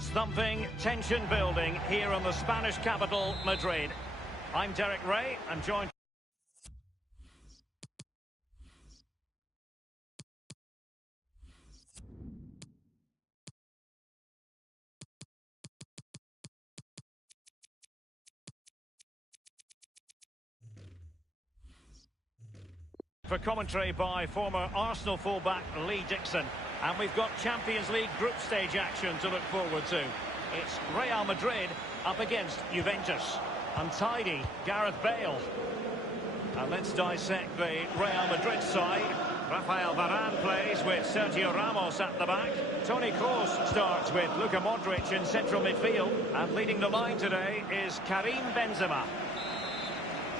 Hearts thumping, tension building here in the Spanish capital, Madrid. I'm Derek Ray. I'm joined for commentary by former Arsenal fullback Lee Dixon. And we've got Champions League group stage action to look forward to. It's Real Madrid up against Juventus. Untidy Gareth Bale. And let's dissect the Real Madrid side. Rafael Varane plays with Sergio Ramos at the back. Toni Kroos starts with Luka Modric in central midfield. And leading the line today is Karim Benzema.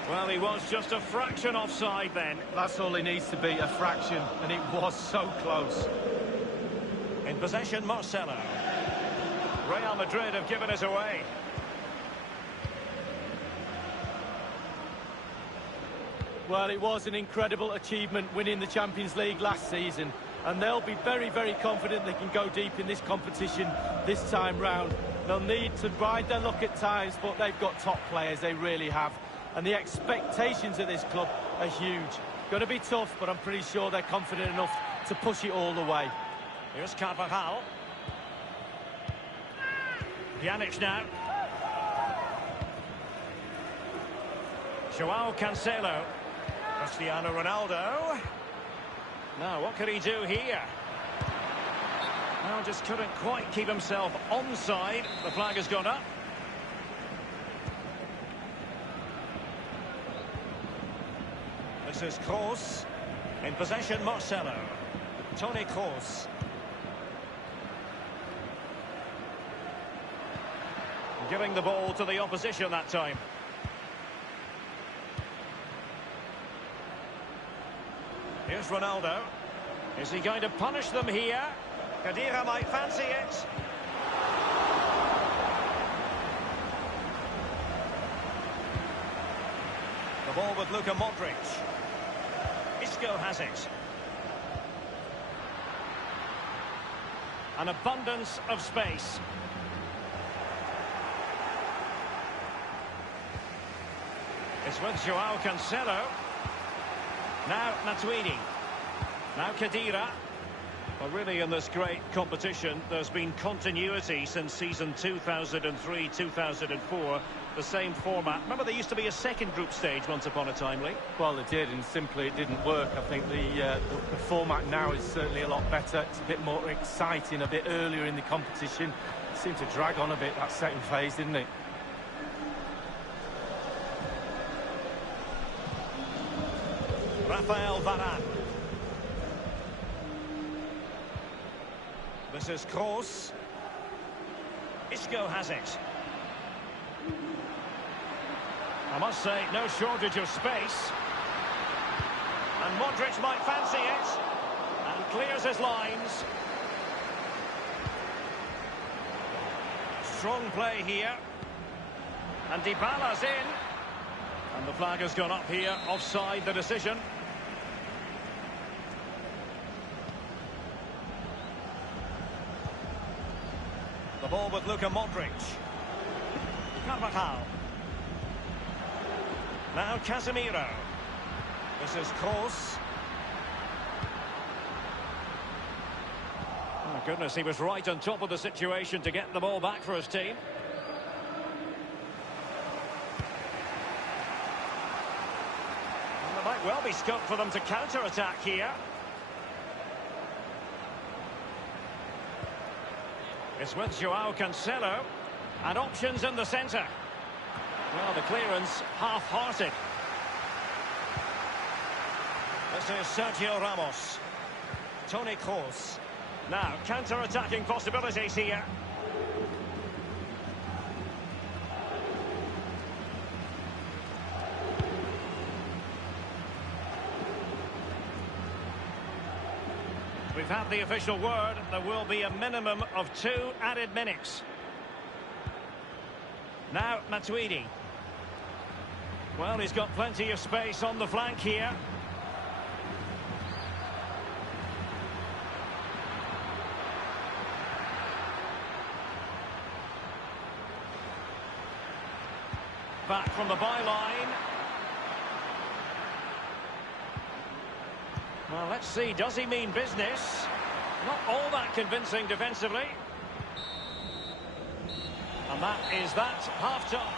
Well, he was just a fraction offside then. That's all he needs to be, a fraction, and it was so close. In possession, Marcelo. Real Madrid have given it away. Well, it was an incredible achievement winning the Champions League last season, and they'll be very, very confident they can go deep in this competition this time round. They'll need to ride their luck at times, but they've got top players, they really have. And the expectations of this club are huge. Going to be tough, but I'm pretty sure they're confident enough to push it all the way. Here's Carvajal. Pjanic now. Joao Cancelo. Cristiano Ronaldo. Now, what could he do here? Well, just couldn't quite keep himself onside. The flag has gone up. This is Kroos. In possession, Marcelo. Toni Kroos. Giving the ball to the opposition that time. Here's Ronaldo. Is he going to punish them here? Khedira might fancy it. The ball with Luka Modric. Isco has it. An abundance of space. It's with Joao Cancelo. Now Matuidi. Now Khedira. Well, really, in this great competition, there's been continuity since season 2003-2004. The same format. Remember, there used to be a second group stage once upon a time, Lee? Well, it did, and simply it didn't work. I think the format now is certainly a lot better. It's a bit more exciting, a bit earlier in the competition. It seemed to drag on a bit, that second phase, didn't it? Rafael Varane. This is Kroos. Isco has it. I must say, no shortage of space. And Modric might fancy it. And clears his lines. Strong play here. And Dybala's in. And the flag has gone up here, offside the decision. The ball with Luka Modric. Carvajal. Now Casemiro. This is Kroos. Oh goodness, he was right on top of the situation to get the ball back for his team. And there might well be scope for them to counter-attack here. It's with Joao Cancelo. And options in the centre. Well, the clearance half-hearted. This is Sergio Ramos. Toni Kroos. Now, counter-attacking possibilities here. We've had the official word. There will be a minimum of 2 added minutes. Now, Matuidi. Well, he's got plenty of space on the flank here. back from the byline. Well, let's see, does he mean business? Not all that convincing defensively. And that is that, half-time.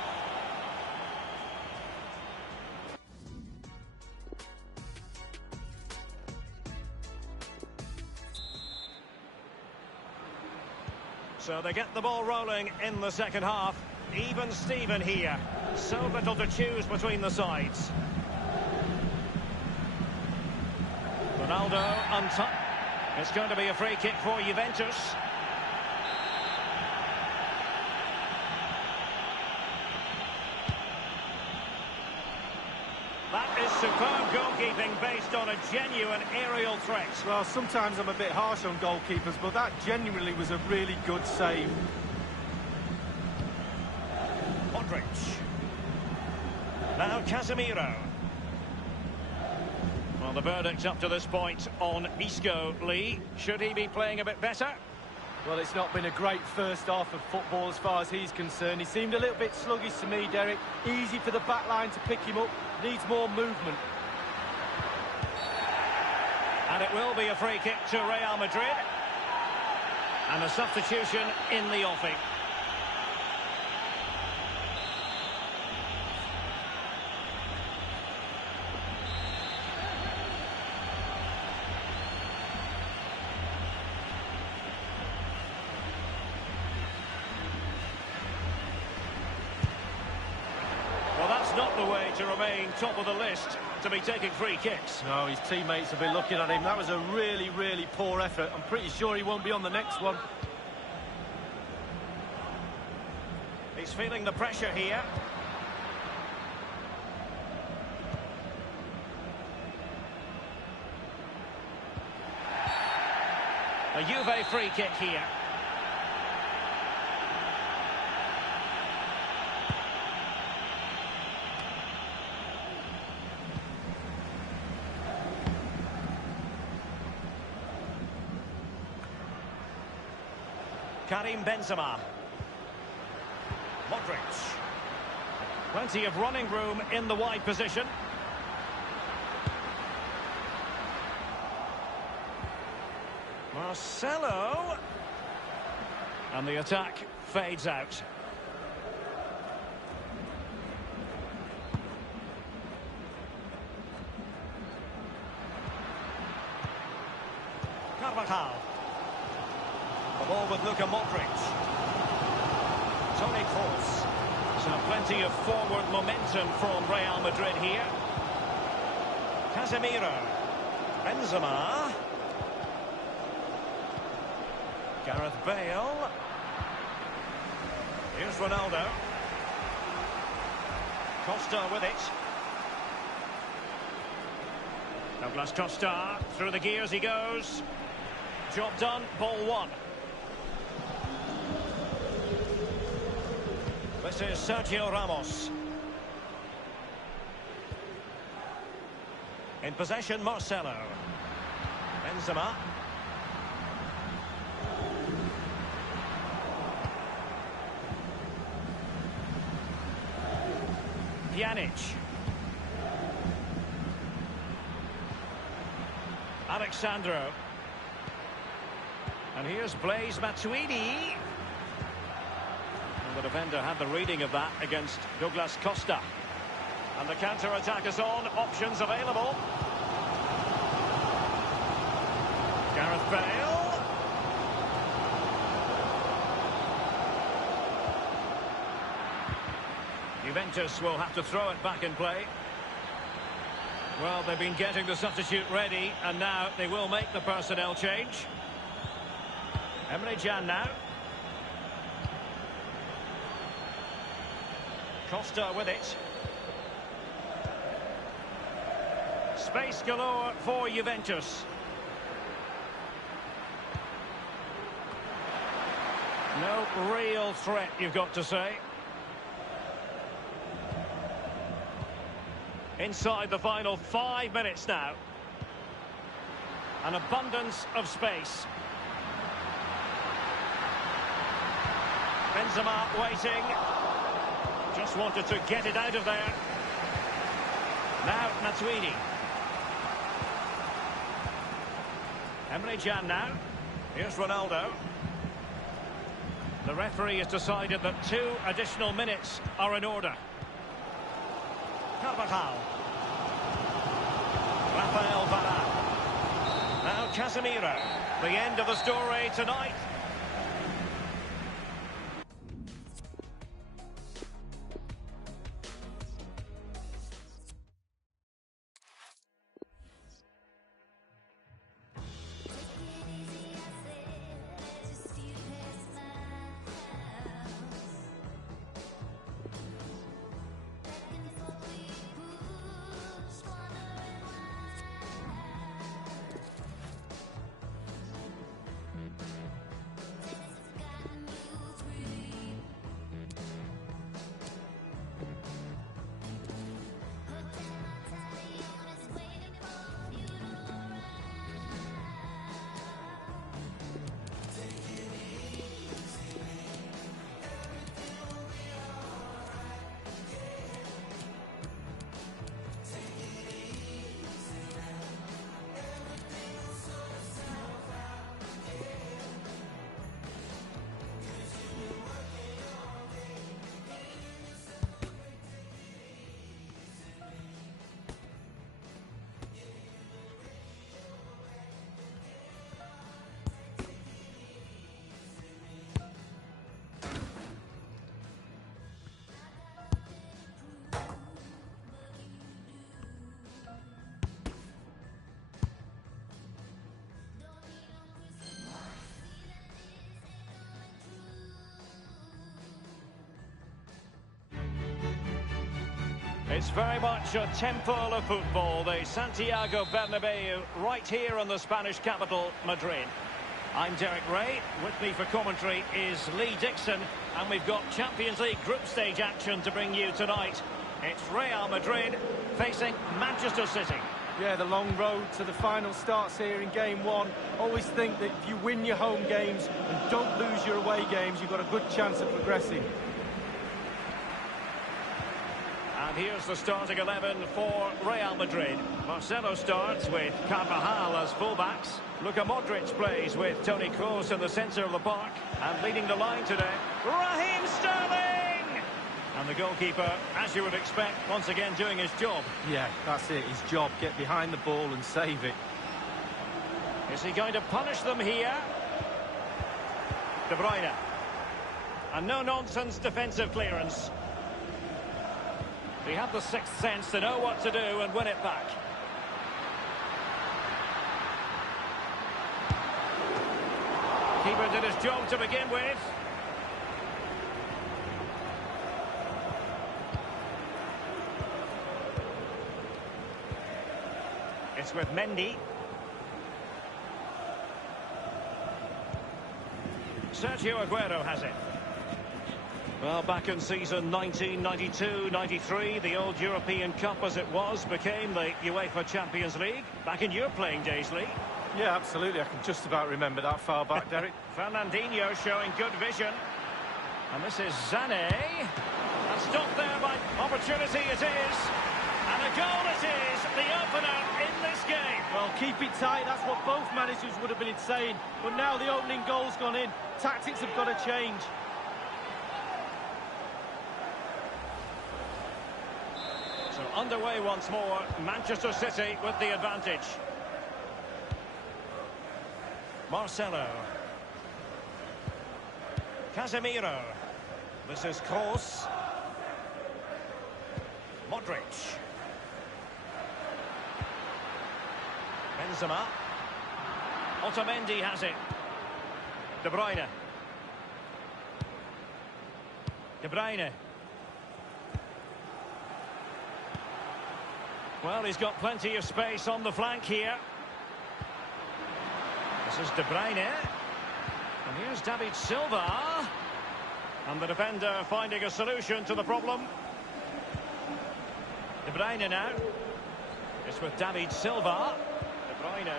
So they get the ball rolling in the second half. Even Steven here. So little to choose between the sides. Ronaldo untouched. It's going to be a free kick for Juventus. That is superb goalkeeping based on a genuine aerial threat. Well, sometimes I'm a bit harsh on goalkeepers, but that genuinely was a really good save. Modric. Now Casemiro. Well, the verdict up to this point on Isco, Lee. Should he be playing a bit better? Well, it's not been a great first half of football as far as he's concerned. He seemed a little bit sluggish to me, Derek. Easy for the back line to pick him up. Needs more movement. And it will be a free kick to Real Madrid. And a substitution in the offing. Well, that's not the way to remain top of the list, to be taking free kicks. No, his teammates will be looking at him. That was a really, really poor effort. I'm pretty sure he won't be on the next one. He's feeling the pressure here. A Juve free kick here. Karim Benzema. Modric. Plenty of running room in the wide position. Marcelo. And the attack fades out. Carvajal. The ball with Luka Modric. Toni Kroos. So plenty of forward momentum from Real Madrid here. Casemiro. Benzema. Gareth Bale. Here's Ronaldo. Costa with it. Douglas Costa. Through the gears he goes. Job done. Ball one. This is Sergio Ramos. In possession, Marcelo. Benzema. Pjanic. Alexandro. And here's Blaise Matuidi. And the defender had the reading of that against Douglas Costa. And the counter-attack is on. Options available. Gareth Bale. Juventus will have to throw it back in play. Well, they've been getting the substitute ready, and now they will make the personnel change. Emre Can now. Costa with it. Space galore for Juventus. No real threat, you've got to say. Inside the final 5 minutes now. An abundance of space. Benzema waiting. Just wanted to get it out of there. Now, Matuidi. Emre Can now. Here's Ronaldo. The referee has decided that 2 additional minutes are in order. Carvajal. Rafael Varane. Now Casemiro. The end of the story tonight. It's very much a temple of football, the Santiago Bernabeu, right here in the Spanish capital, Madrid. I'm Derek Ray. With me for commentary is Lee Dixon, and we've got Champions League group stage action to bring you tonight. It's Real Madrid facing Manchester City. Yeah, the long road to the final starts here in game 1. Always think that if you win your home games and don't lose your away games, you've got a good chance of progressing. And here's the starting 11 for Real Madrid. Marcelo starts with Carvajal as fullbacks. Luka Modric plays with Toni Kroos in the centre of the park. And leading the line today, Raheem Sterling! And the goalkeeper, as you would expect, once again doing his job. Yeah, that's it, his job. Get behind the ball and save it. Is he going to punish them here? De Bruyne. And no-nonsense defensive clearance. He had the sixth sense to know what to do and win it back. Keeper did his job to begin with. It's with Mendy. Sergio Aguero has it. Well, back in season 1992-93, the old European Cup as it was became the UEFA Champions League. Back in your playing days, Lee. Yeah, absolutely. I can just about remember that far back, Derek. Fernandinho showing good vision. And this is Sané. And stopped there by opportunity it is. And a goal it is, the opener in this game. Well, keep it tight. That's what both managers would have been saying. But now the opening goal's gone in. Tactics have got to change. So underway once more, Manchester City with the advantage. Marcelo. Casemiro. This is Kroos. Modric. Benzema. Otamendi has it. De Bruyne. De Bruyne. Well, he's got plenty of space on the flank here. This is De Bruyne. And here's David Silva. And the defender finding a solution to the problem. De Bruyne now. It's with David Silva. De Bruyne.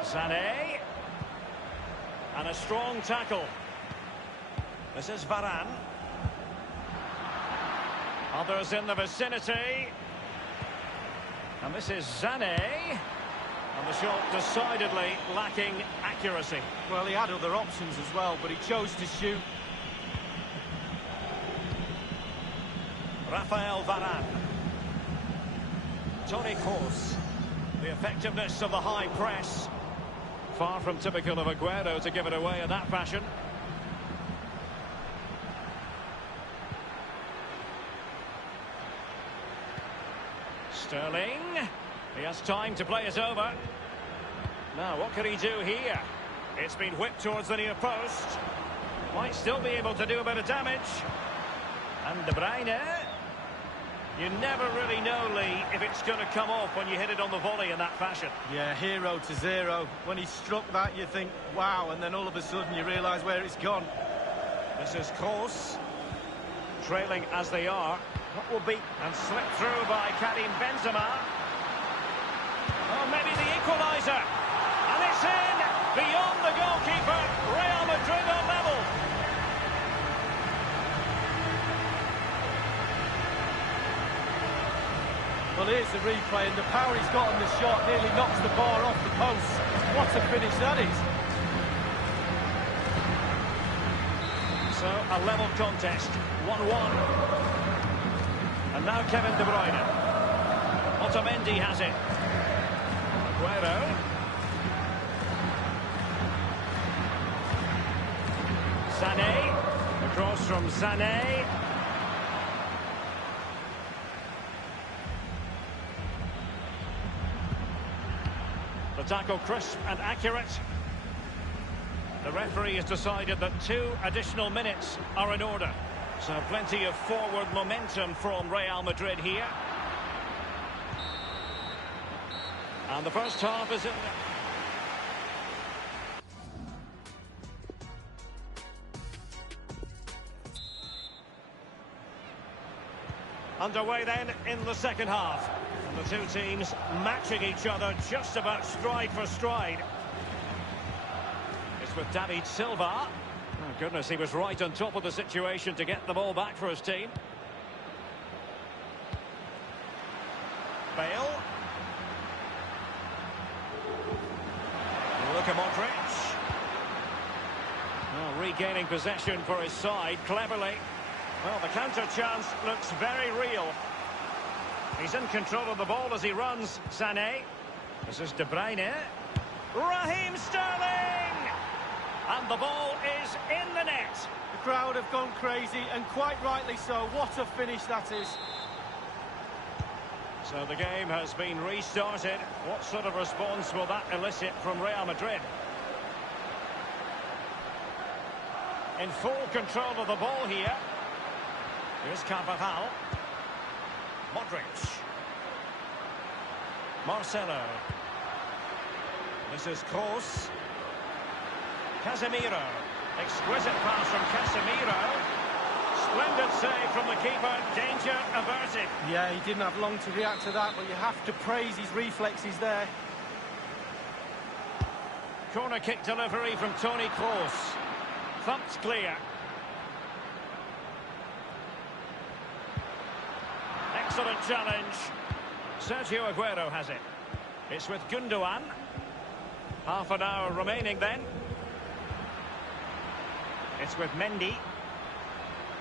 Sané. And a strong tackle. This is Varane. Others in the vicinity. And this is Sané. And the shot decidedly lacking accuracy. Well, he had other options as well, but he chose to shoot. Rafael Varane. Toni Kroos. The effectiveness of the high press. Far from typical of Aguero to give it away in that fashion. Sterling. He has time to play it over. Now, what can he do here? It's been whipped towards the near post. Might still be able to do a bit of damage. And De Bruyne. You never really know, Lee, if it's going to come off when you hit it on the volley in that fashion. Yeah, 0-0. When he struck that, you think, wow, and then all of a sudden you realise where it's gone. This is Kroos. Trailing as they are. What will be? And slipped through by Karim Benzema. Oh, maybe the equaliser. And it's in! Beyond the goalkeeper. Real Madrid on level. Well, here's the replay, and the power he's got on the shot nearly knocks the bar off the post. What a finish that is. So, a level contest. 1-1. And now Kevin De Bruyne. Otamendi has it. Aguero. Sané. Across from Sané. The tackle crisp and accurate. The referee has decided that 2 additional minutes are in order. So plenty of forward momentum from Real Madrid here. And the first half is in. Underway then in the second half. And the two teams matching each other just about stride for stride. It's with David Silva. Oh, goodness, he was right on top of the situation to get the ball back for his team. Bale. Luka Modric. Oh, regaining possession for his side cleverly. Well, the counter chance looks very real. He's in control of the ball as he runs. Sané. This is De Bruyne. Raheem Sterling! And the ball is in the net. The crowd have gone crazy, and quite rightly so. What a finish that is. So the game has been restarted. What sort of response will that elicit from Real Madrid? In full control of the ball here. Here's Carvajal. Modric. Marcelo. This is Kroos. Casemiro. Exquisite pass from Casemiro. Splendid save from the keeper. Danger averted. Yeah, he didn't have long to react to that, but you have to praise his reflexes there. Corner kick delivery from Toni Kroos. Thumped clear. Excellent challenge. Sergio Aguero has it. It's with Gundogan. Half an hour remaining then. It's with Mendy.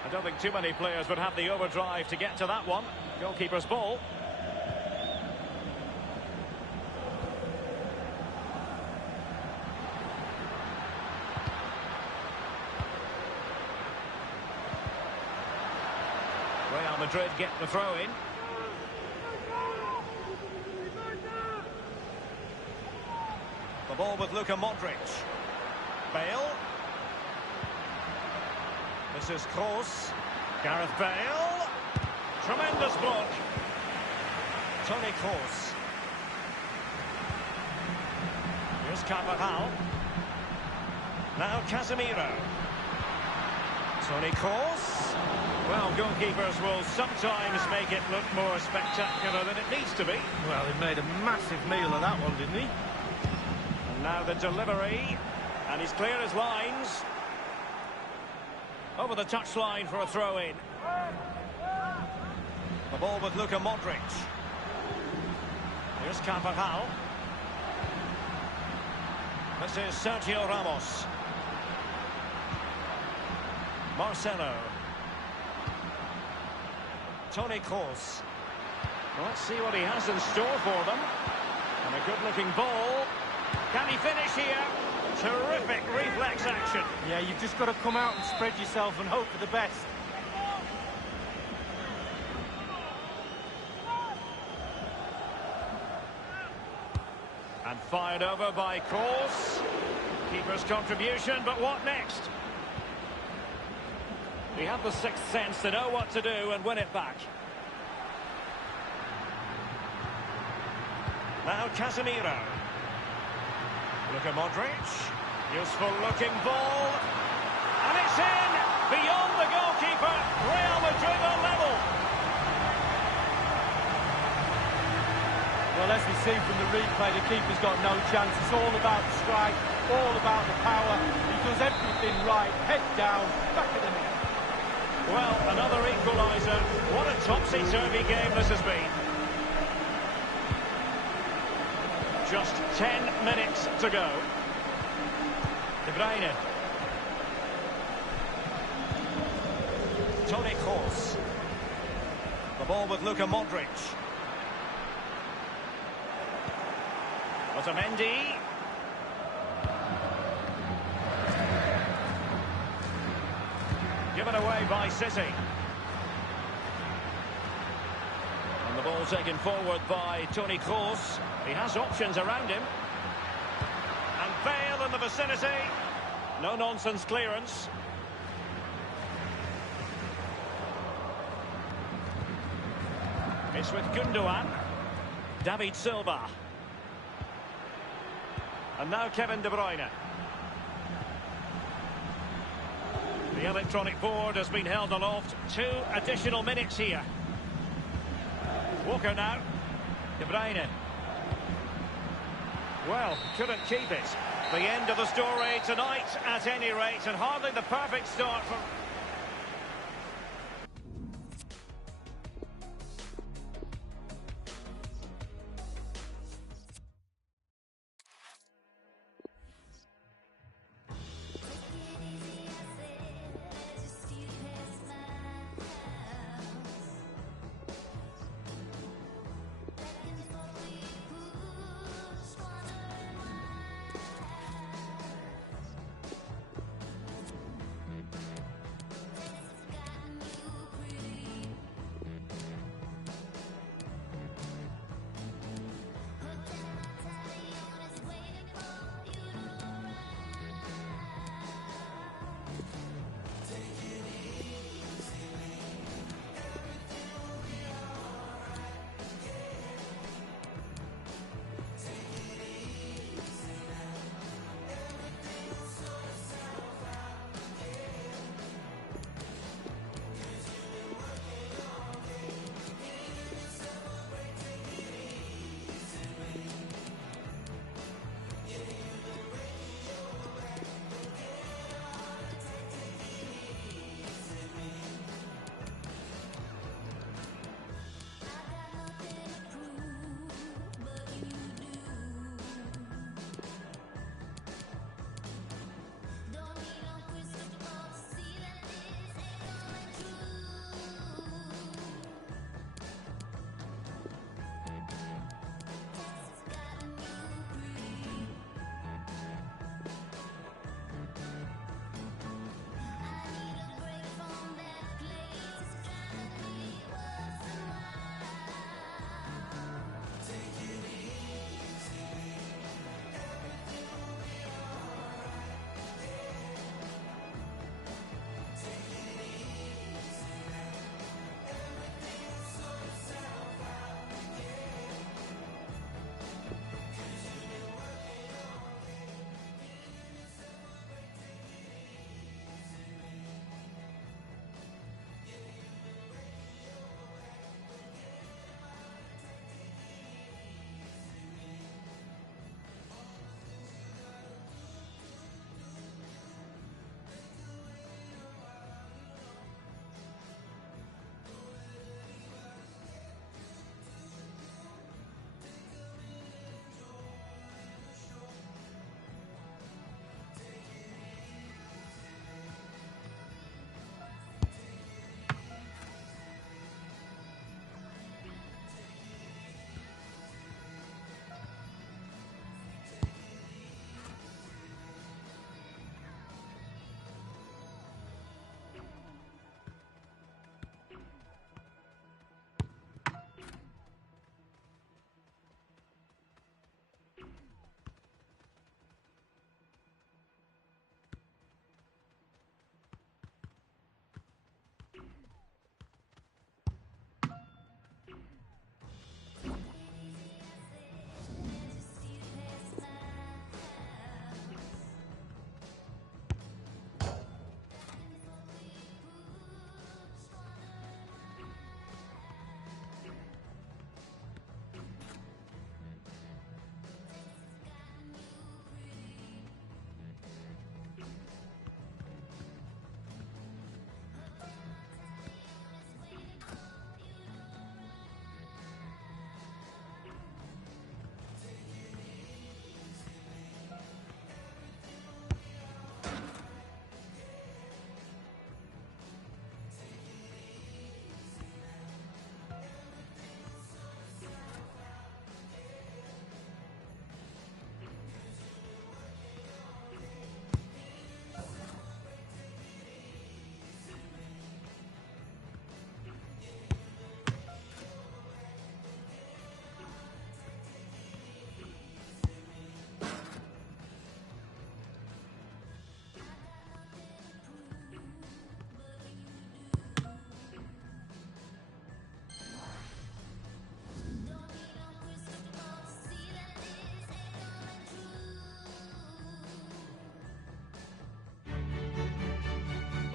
I don't think too many players would have the overdrive to get to that one. Goalkeeper's ball. Real Madrid get the throw in. The ball with Luka Modric. Bale. This is Kroos. Gareth Bale. Tremendous block. Toni Kroos. Here's Carvajal. Now Casemiro. Toni Kroos. Well, goalkeepers will sometimes make it look more spectacular than it needs to be. Well, he made a massive meal of that one, didn't he? And now the delivery. And he's clear as lines. Over the touchline for a throw-in. The ball with Luka Modric. Here's Carvajal. This is Sergio Ramos. Marcelo. Toni Kroos. Well, let's see what he has in store for them. And a good-looking ball. Can he finish here? Terrific reflex action. Yeah, you've just got to come out and spread yourself and hope for the best. And fired over by Kroos. Keeper's contribution, but what next? We have the sixth sense to know what to do and win it back. Now Casemiro. Luka Modric. Useful looking ball. And it's in! Beyond the goalkeeper. Real Madrid are level. Well, as we see from the replay, the keeper's got no chance. It's all about the strike, all about the power. He does everything right. Head down, back of the net. Well, another equaliser. What a topsy-turvy game this has been. Just 10 minutes to go. De Bruyne. Toni Kroos. The ball with Luka Modric. Otamendi. Given away by City. And the ball taken forward by Toni Kroos. He has options around him. And Bale in the vicinity. No-nonsense clearance. It's with Gundogan. David Silva. And now Kevin De Bruyne. The electronic board has been held aloft. 2 additional minutes here. Walker now. De Bruyne. Well, couldn't keep it. The end of the story tonight, at any rate, and hardly the perfect start for...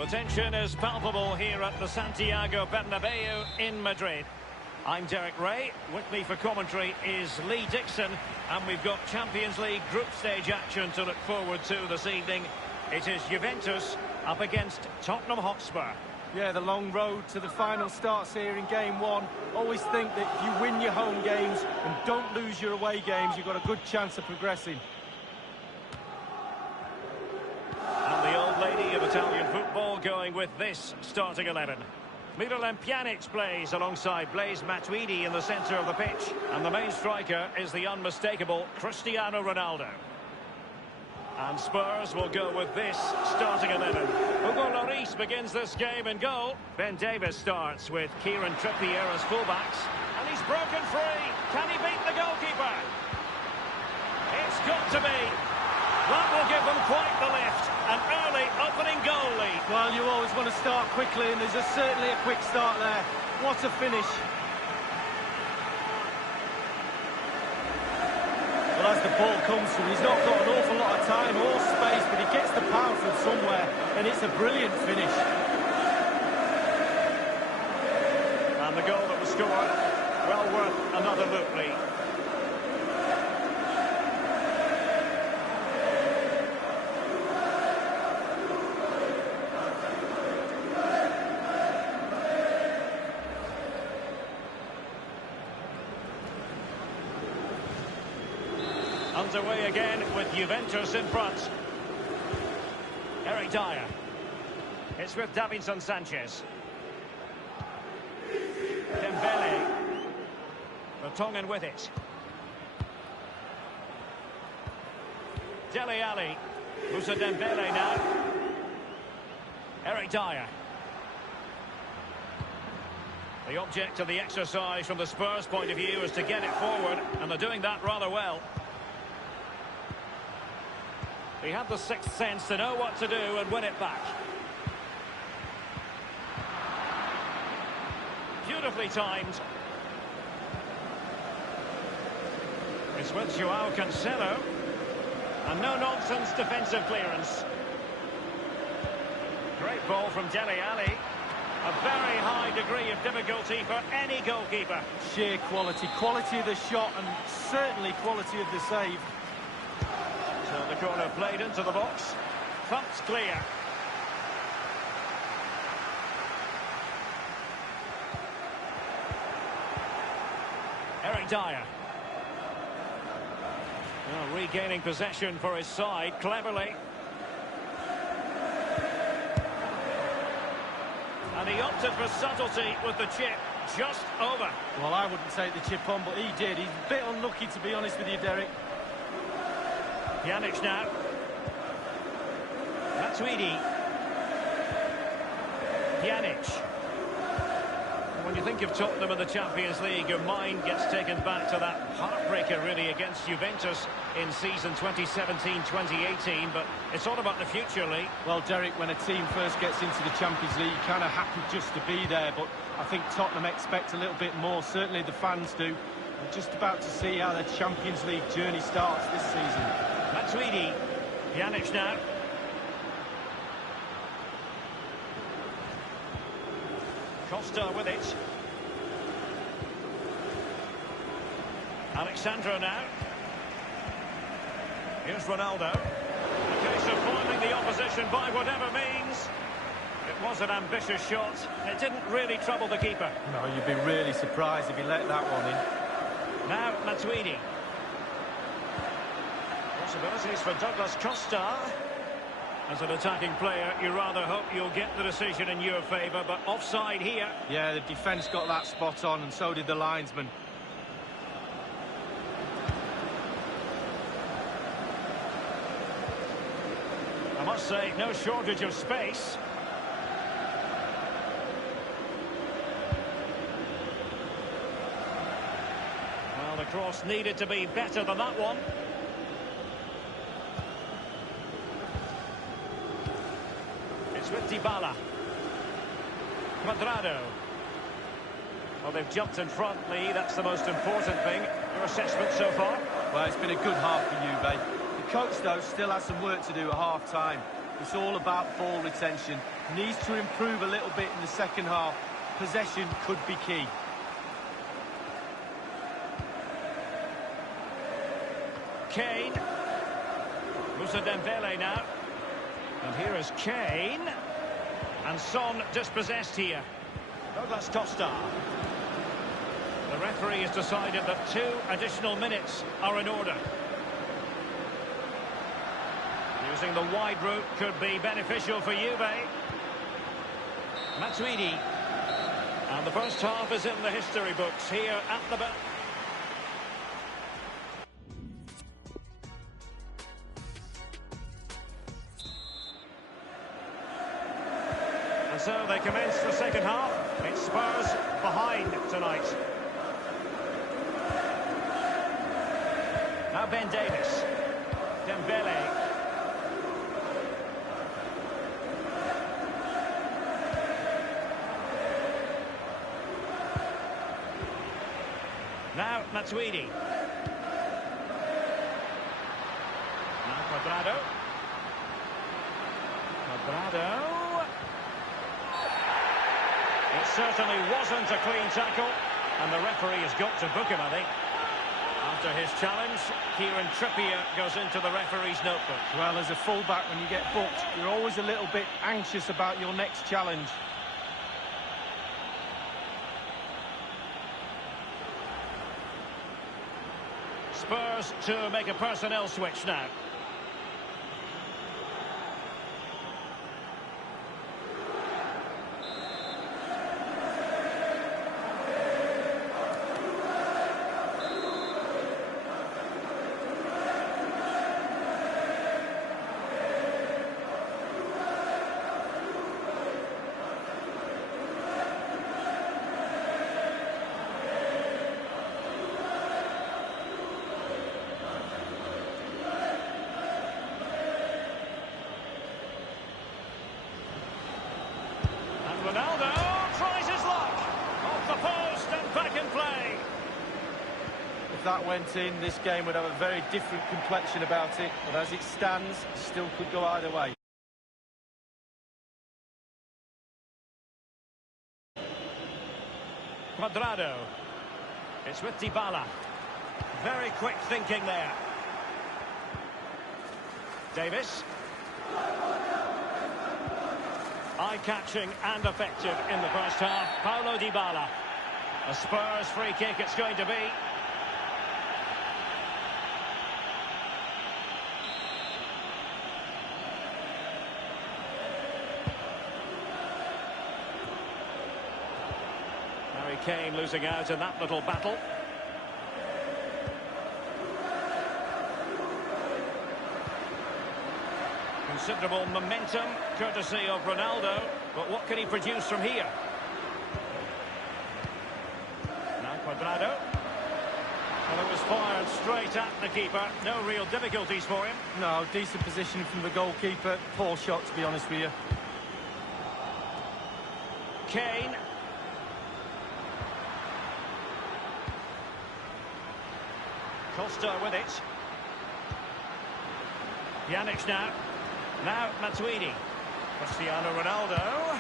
The tension is palpable here at the Santiago Bernabeu in Madrid. I'm Derek Ray. With me for commentary is Lee Dixon. And we've got Champions League group stage action to look forward to this evening. It is Juventus up against Tottenham Hotspur. Yeah, the long road to the final starts here in game one. Always think that if you win your home games and don't lose your away games, you've got a good chance of progressing. And the old lady of Italian football going with this starting 11. Miralem Pjanic plays alongside Blaise Matuidi in the centre of the pitch. And the main striker is the unmistakable Cristiano Ronaldo. And Spurs will go with this starting 11. Hugo Lloris begins this game in goal. Ben Davies starts with Kieran Trippier as fullbacks. And he's broken free. Can he beat the goalkeeper? It's got to be. That will give them quite the lift. An early opening goal lead. Well, you always want to start quickly, and there's certainly a quick start there. What a finish. Well, as the ball comes to him, he's not got an awful lot of time or space, but he gets the power from somewhere, and it's a brilliant finish. And the goal that was scored, well worth another look, Lee. Underway again with Juventus in front. Eric Dyer. It's with Davinson Sanchez. Dembele. Vertonghen with it. Dele Alli. Moussa Dembele now. Eric Dyer. The object of the exercise from the Spurs point of view is to get it forward, and they're doing that rather well. He had the sixth sense to know what to do and win it back. Beautifully timed. It's with Joao Cancelo. And no-nonsense defensive clearance. Great ball from Dele Alli. A very high degree of difficulty for any goalkeeper. Sheer quality. Quality of the shot and certainly quality of the save. So the corner played into the box. Thumped clear. Eric Dyer. Well, regaining possession for his side cleverly. And he opted for subtlety with the chip just over. Well, I wouldn't take the chip on, but he did. He's a bit unlucky, to be honest with you, Derek. Pjanic now. Matuidi. Pjanic. When you think of Tottenham in the Champions League, your mind gets taken back to that heartbreaker, really, against Juventus in season 2017-2018. But it's all about the future, Lee. Well, Derek, when a team first gets into the Champions League, you're kind of happy just to be there. But I think Tottenham expect a little bit more. Certainly the fans do. We're just about to see how the Champions League journey starts this season. Matuidi. Pjanic now. Costa with it. Alexandro now. Here's Ronaldo. A case of foiling the opposition by whatever means. It was an ambitious shot. It didn't really trouble the keeper. No, you'd be really surprised if he let that one in. Now Matuidi. Possibilities for Douglas Costa. As an attacking player, you rather hope you'll get the decision in your favour, but offside here. Yeah, the defence got that spot on, and so did the linesman. I must say, no shortage of space. Well, the cross needed to be better than that one. With Dybala. Cuadrado. Well, they've jumped in front, Lee. That's the most important thing. Your assessment so far? Well, it's been a good half for Juve. The coach, though, still has some work to do at half-time. It's all about ball retention. Needs to improve a little bit in the second half. Possession could be key. Kane. Moussa Dembele now. And here is Kane. And Son dispossessed here. Douglas Costa. The referee has decided that 2 additional minutes are in order. Using the wide route could be beneficial for Juve. Matuidi. And the first half is in the history books here at the back. And so they commence the second half. It's Spurs behind tonight. Now Ben Davies. Dembele. Now Matuidi. Now Cuadrado. It certainly wasn't a clean tackle, and the referee has got to book him, I think. After his challenge, Kieran Trippier goes into the referee's notebook. Well, as a fullback, when you get booked, you're always a little bit anxious about your next challenge. Spurs to make a personnel switch now. Ronaldo tries his luck. Off the post and back in play. If that went in, this game would have a very different complexion about it. But as it stands, it still could go either way. Cuadrado. It's with Dybala. Very quick thinking there. Davis. Eye-catching and effective in the first half. Paulo Dybala. A Spurs free kick it's going to be. Harry Kane losing out in that little battle. Considerable momentum, courtesy of Ronaldo. But what can he produce from here? Now Cuadrado. Well, it was fired straight at the keeper. No real difficulties for him. No, decent position from the goalkeeper. Poor shot, to be honest with you. Kane. Costa with it. Pjanic now. Now Matuidi. Cristiano Ronaldo.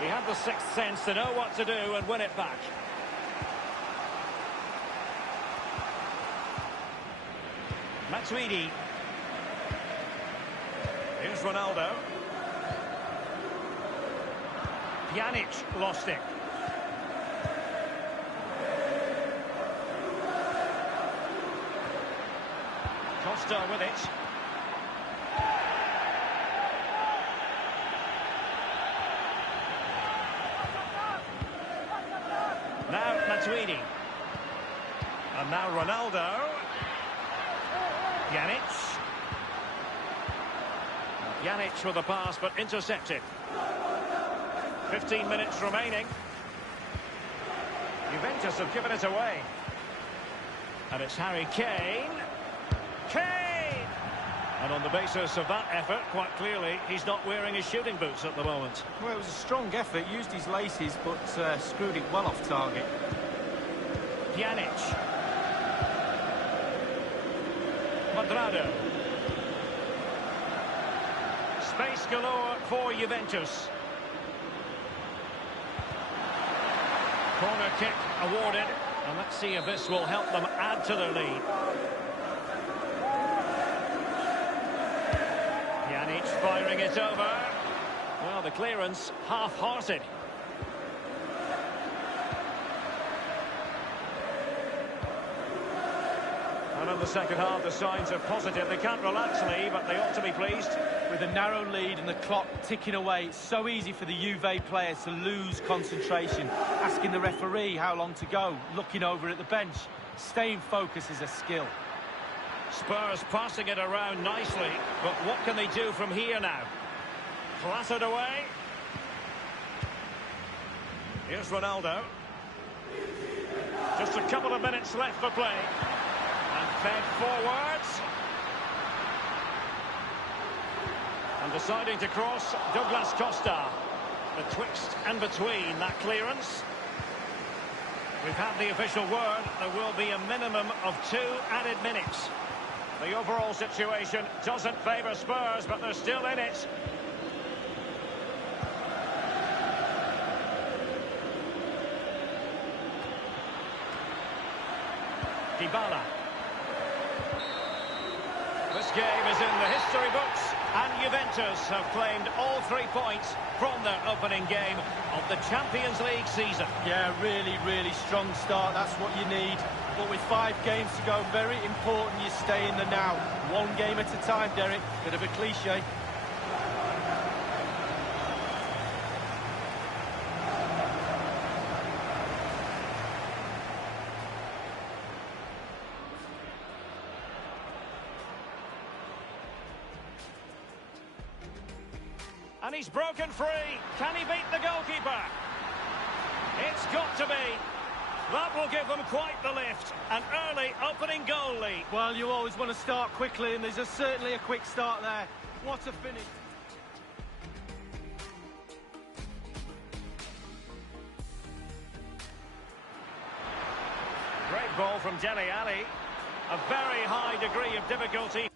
He had the sixth sense to know what to do and win it back. Matuidi. Here's Ronaldo. Pjanic lost it. Costa with it. Now Matuidi. And now Ronaldo. Pjanic. Pjanic with the pass, but intercepted. 15 minutes remaining. Juventus have given it away. And it's Harry Kane. Kane! And on the basis of that effort, quite clearly, he's not wearing his shooting boots at the moment. Well, it was a strong effort, used his laces, but screwed it well off target. Pjanic. Quadrado. Space galore for Juventus. Corner kick awarded. And let's see if this will help them add to their lead. Pjanic firing it over. Well, the clearance half-hearted. And in the second half, the signs are positive. They can't relax, Lee, but they ought to be pleased. With a narrow lead and the clock ticking away, it's so easy for the Juve players to lose concentration. Asking the referee how long to go, looking over at the bench. Staying focused is a skill. Spurs passing it around nicely, but what can they do from here now? Clattered away. Here's Ronaldo. Just a couple of minutes left for play. And fed forwards. And deciding to cross, Douglas Costa. Betwixt and between that clearance. We've had the official word. There will be a minimum of 2 added minutes. The overall situation doesn't favour Spurs, but they're still in it. Dybala. This game is in the history books, and Juventus have claimed all 3 points from their opening game of the Champions League season. Yeah, really, really strong start. That's what you need. But with 5 games to go, very important you stay in the now. 1 game at a time, Derek. Bit of a cliche. And he's broken free. Can he beat the goalkeeper? It's got to be. That will give them quite the lift. An early opening goal lead. Well, you always want to start quickly, and there's certainly a quick start there. What a finish. Great ball from Dele Alli. A very high degree of difficulty.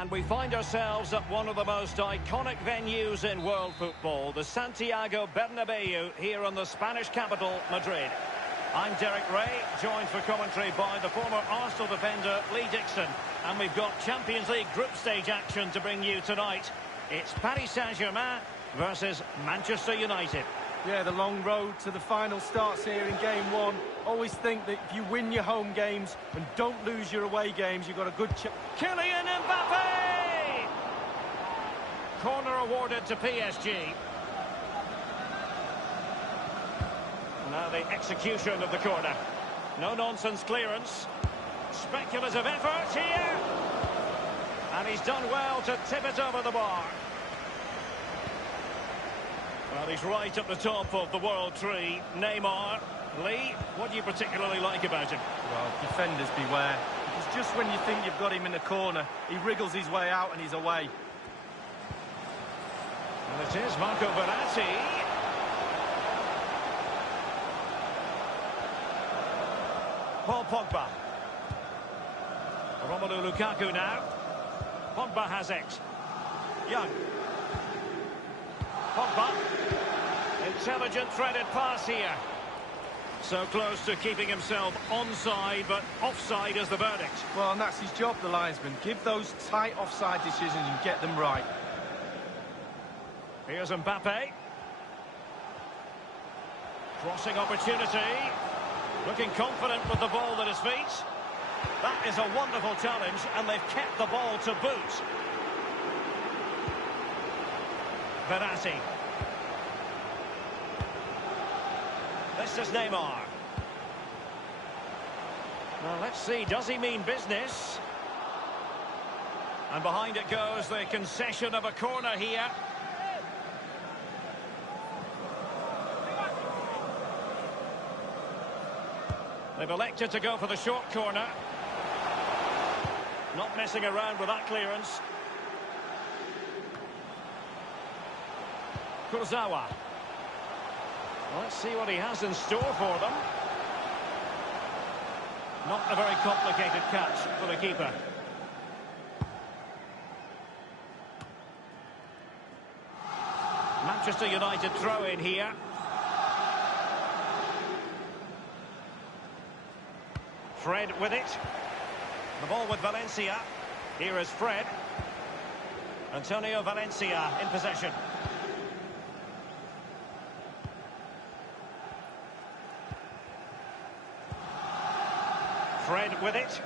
And we find ourselves at one of the most iconic venues in world football, the Santiago Bernabeu, here in the Spanish capital, Madrid. I'm Derek Ray, joined for commentary by the former Arsenal defender Lee Dixon. And we've got Champions League group stage action to bring you tonight. It's Paris Saint-Germain versus Manchester United. Yeah, the long road to the final starts here in game one. Always think that if you win your home games and don't lose your away games, you've got a good chance. Kylian Mbappe! Corner awarded to PSG. Now the execution of the corner. No-nonsense clearance. Speculative effort here. And he's done well to tip it over the bar. Well, he's right at the top of the world tree. Neymar. Lee, what do you particularly like about him? Well, defenders beware. It's just when you think you've got him in the corner, he wriggles his way out and he's away. And it is Marco Verratti. Paul Pogba. Romelu Lukaku now. Pogba has it. Young. Pogba. Intelligent threaded pass here. So close to keeping himself onside, but offside is the verdict. Well, and that's his job, the linesman. Give those tight offside decisions and get them right. Here's Mbappe. Crossing opportunity. Looking confident with the ball at his feet. That is a wonderful challenge, and they've kept the ball to boot. Verratti. This is Neymar. Well, let's see, does he mean business? And behind it goes the concession of a corner here. They've elected to go for the short corner. Not messing around with that clearance. Kurzawa. Well, let's see what he has in store for them. Not a very complicated catch for the keeper. Manchester United throw in here. Fred with it. The ball with Valencia. Here is Fred. Antonio Valencia in possession. Fred with it.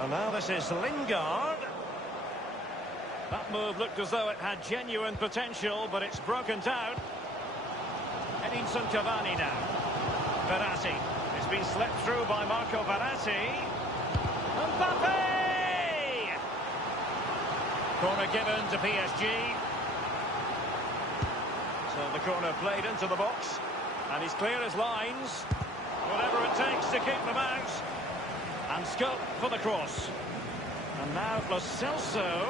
And now this is Lingard. That move looked as though it had genuine potential, but it's broken down. Edinson Cavani now. Verratti. It's been slipped through by Marco Verratti. Mbappe! Corner given to PSG. So the corner played into the box. And he's clear his lines. Whatever it takes to keep them out. And scope for the cross. And now Lo Celso.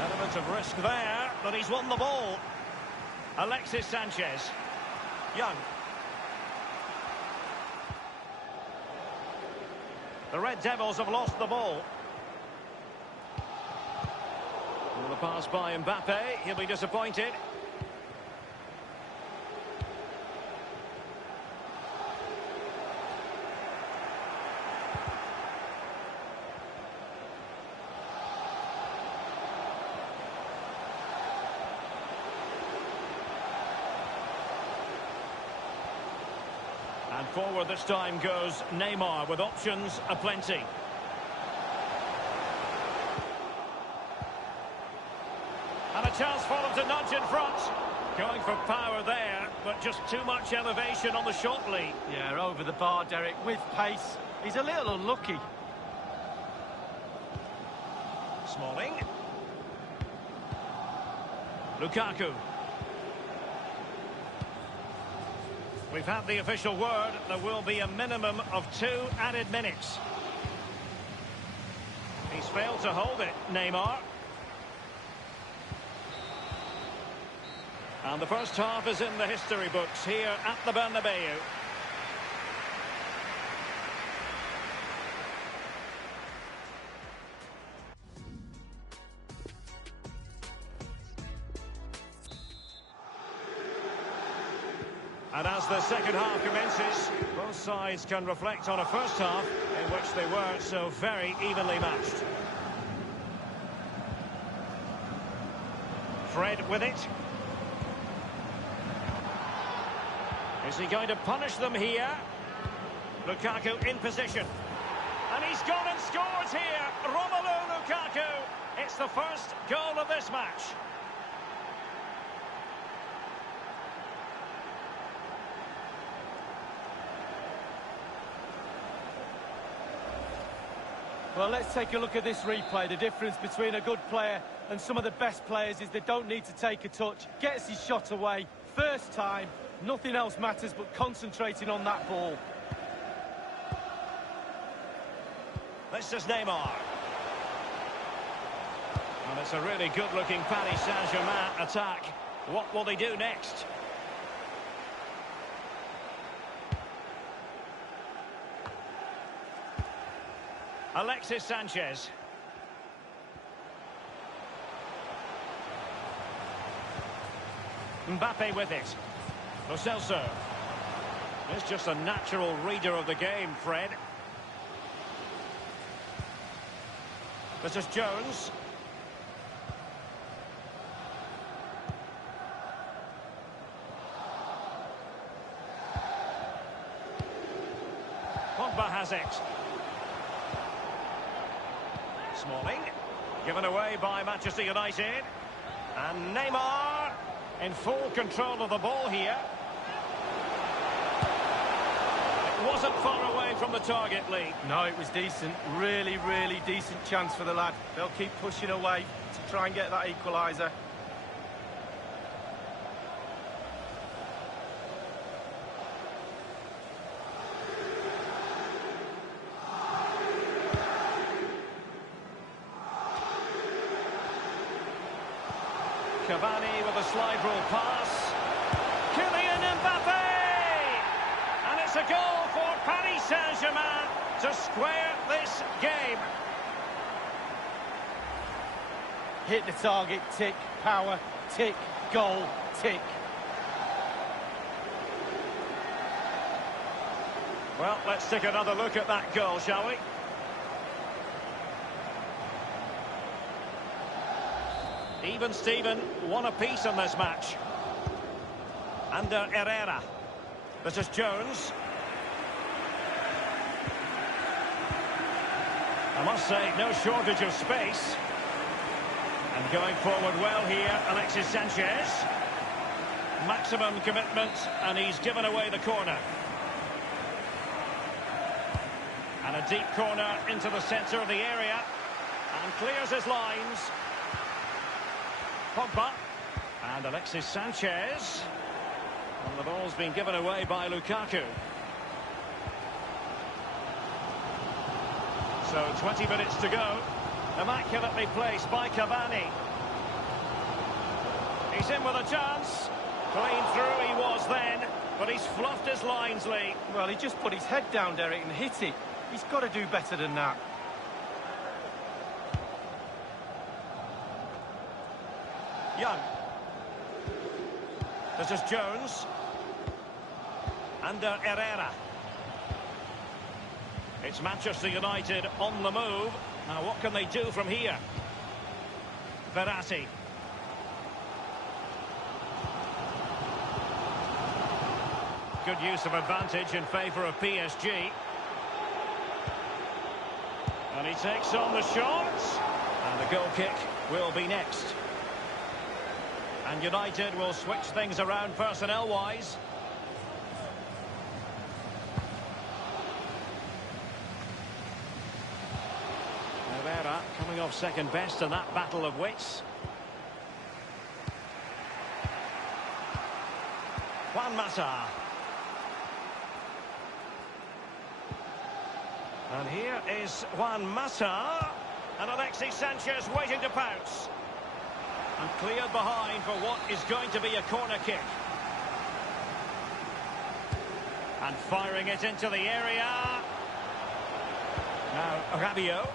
Element of risk there, but he's won the ball. Alexis Sanchez. Young. The Red Devils have lost the ball. And the pass by Mbappe. He'll be disappointed. And forward this time goes Neymar with options aplenty. And a chance for them to nudge in front. Going for power there, but just too much elevation on the shot lead. Yeah, over the bar, Derek, with pace. He's a little unlucky. Smalling. Lukaku. We've had the official word. There will be a minimum of 2 added minutes. He's failed to hold it, Neymar. And the first half is in the history books here at the Bernabeu. And as the second half commences, both sides can reflect on a first half in which they were so very evenly matched. Fred with it. Is he going to punish them here? Lukaku in position. And he's gone and scores here. Romelu Lukaku. It's the first goal of this match. Well, let's take a look at this replay. The difference between a good player and some of the best players is they don't need to take a touch. Gets his shot away. First time, nothing else matters but concentrating on that ball. This is Neymar. And it's a really good-looking Paris Saint-Germain attack. What will they do next? Alexis Sanchez. Mbappe with it. Lo Celso. He's just a natural reader of the game, Fred. This is Jones. Pogba has it. Smalling, given away by Manchester United. And Neymar in full control of the ball here. It wasn't far away from the target, Lee. No, it was decent. Really, really decent chance for the lad. They'll keep pushing away to try and get that equaliser. Cavani with a slide rule pass. Kylian Mbappe! And it's a goal for Paris Saint-Germain to square this game. Hit the target, tick, power, tick, goal, tick. Well, let's take another look at that goal, shall we? Even Steven, one apiece in this match. Under Herrera. This is Jones. I must say, no shortage of space. And going forward well here, Alexis Sanchez. Maximum commitment, and he's given away the corner. And a deep corner into the centre of the area. And clears his lines. Pogba and Alexis Sanchez, and the ball's been given away by Lukaku. So 20 minutes to go. Immaculately placed by Cavani. He's in with a chance. Clean through he was then, but he's fluffed his lines, Lee. Well, he just put his head down, Derek, and hit it. He's got to do better than that. Young. This is Jones. Under Herrera. It's Manchester United on the move. Now what can they do from here? Verratti. Good use of advantage in favour of PSG. And he takes on the shot. And the goal kick will be next. And United will switch things around personnel-wise. Herrera coming off second best in that battle of wits. Juan Mata. And here is Juan Mata. And Alexis Sanchez waiting to pounce. And cleared behind for what is going to be a corner kick. And firing it into the area. Now, Rabiot.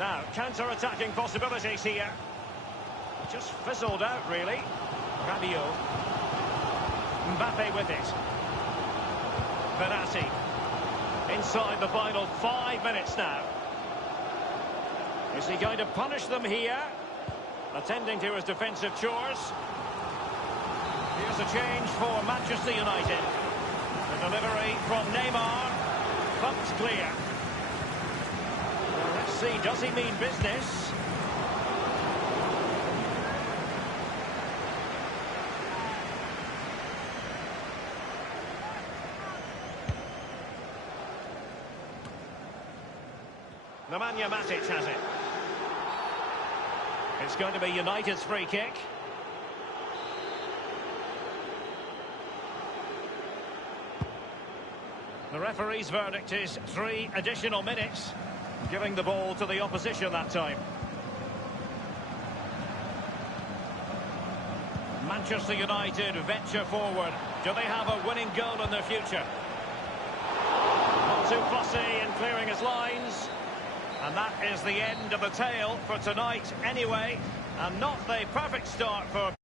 Now, counter-attacking possibilities here. Just fizzled out, really. Rabiot. Mbappe with it. Verratti. Inside the final 5 minutes now. Is he going to punish them here? Attending to his defensive chores. Here's a change for Manchester United. The delivery from Neymar. Pumped clear. Well, let's see, does he mean business? Nemanja Matic has it. It's going to be United's free kick. The referee's verdict is 3 additional minutes, giving the ball to the opposition that time. Manchester United venture forward. Do they have a winning goal in their future? Not too fussy in clearing his lines. And that is the end of the tale for tonight anyway. And not the perfect start for